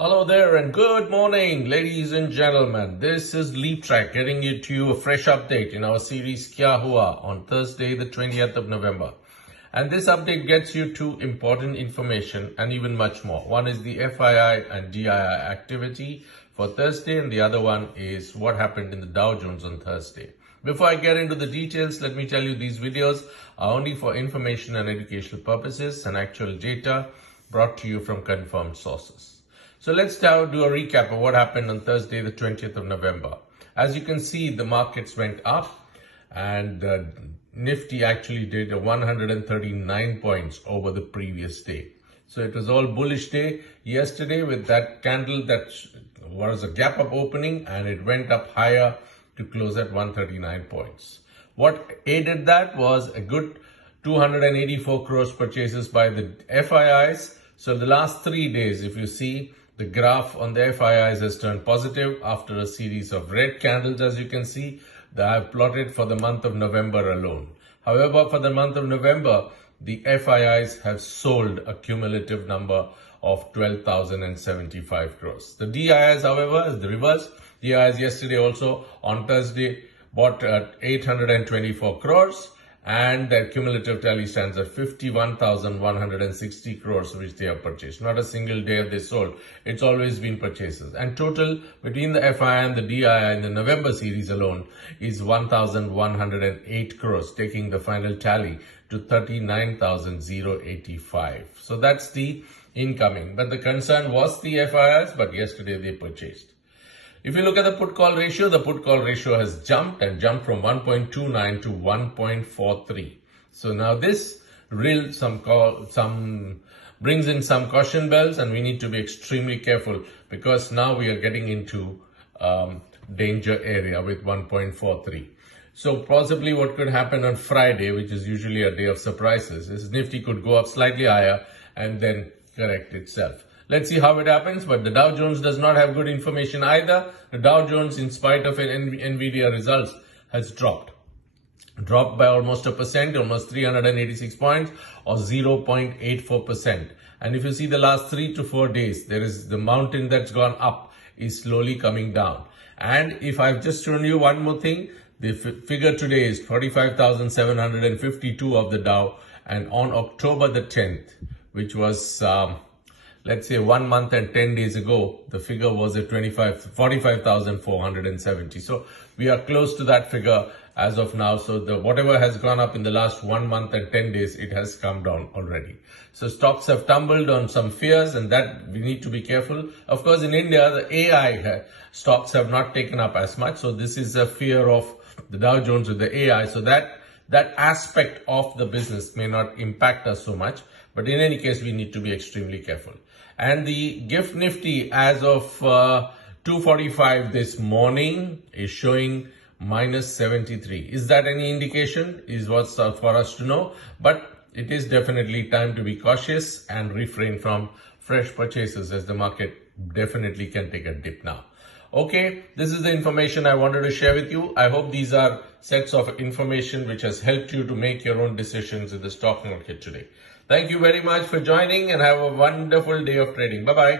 Hello there and good morning, ladies and gentlemen. This is LEAPTRAC getting you a fresh update in our series Kya Hua on Thursday, the 20th of November. And this update gets you two important information and even much more. One is the FII and DII activity for Thursday, and the other one is what happened in the Dow Jones on Thursday. Before I get into the details, let me tell you these videos are only for information and educational purposes and actual data brought to you from confirmed sources. So let's now do a recap of what happened on Thursday, the 20th of November. As you can see, the markets went up and NIFTY actually did 139 points over the previous day. So it was all bullish day yesterday with that candle that was a gap up opening, and it went up higher to close at 139 points. What aided that was a good 284 crores purchases by the FIIs. So the last 3 days, if you see, the graph on the FIIs has turned positive after a series of red candles, as you can see, that I have plotted for the month of November alone. However, for the month of November, the FIIs have sold a cumulative number of 12,075 crores. The DIIs, however, is the reverse. DIIs yesterday also on Thursday bought at 824 crores. And their cumulative tally stands at 51,160 crores, which they have purchased. Not a single day have they sold. It's always been purchases. And total between the FII and the DII in the November series alone is 1,108 crores, taking the final tally to 39,085. So that's the incoming. But the concern was the FIIs, but yesterday they purchased. If you look at the put-call ratio, the put-call ratio has jumped from 1.29 to 1.43. So now this brings in some caution bells, and we need to be extremely careful because now we are getting into danger area with 1.43. So possibly what could happen on Friday, which is usually a day of surprises, is Nifty could go up slightly higher and then correct itself. Let's see how it happens, but the Dow Jones does not have good information either. The Dow Jones, in spite of NVIDIA results, has dropped by almost 1%, almost 386 points or 0.84%. And if you see the last 3 to 4 days, there is the mountain that's gone up is slowly coming down. And if I've just shown you one more thing, the figure today is 45,752 of the Dow, and on October the 10th, which was let's say 1 month and 10 days ago, the figure was at 45,470. So we are close to that figure as of now. So whatever has gone up in the last 1 month and 10 days, it has come down already. So stocks have tumbled on some fears, and that we need to be careful. Of course, in India, the AI stocks have not taken up as much. So this is a fear of the Dow Jones with the AI. So that aspect of the business may not impact us so much. But in any case, we need to be extremely careful. And the GIFT Nifty as of 2:45 this morning is showing minus 73. Is that any indication? Is what's for us to know. But it is definitely time to be cautious and refrain from fresh purchases, as the market definitely can take a dip now. Okay, this is the information I wanted to share with you. I hope these are sets of information which has helped you to make your own decisions in the stock market today. Thank you very much for joining, and have a wonderful day of trading. Bye-bye.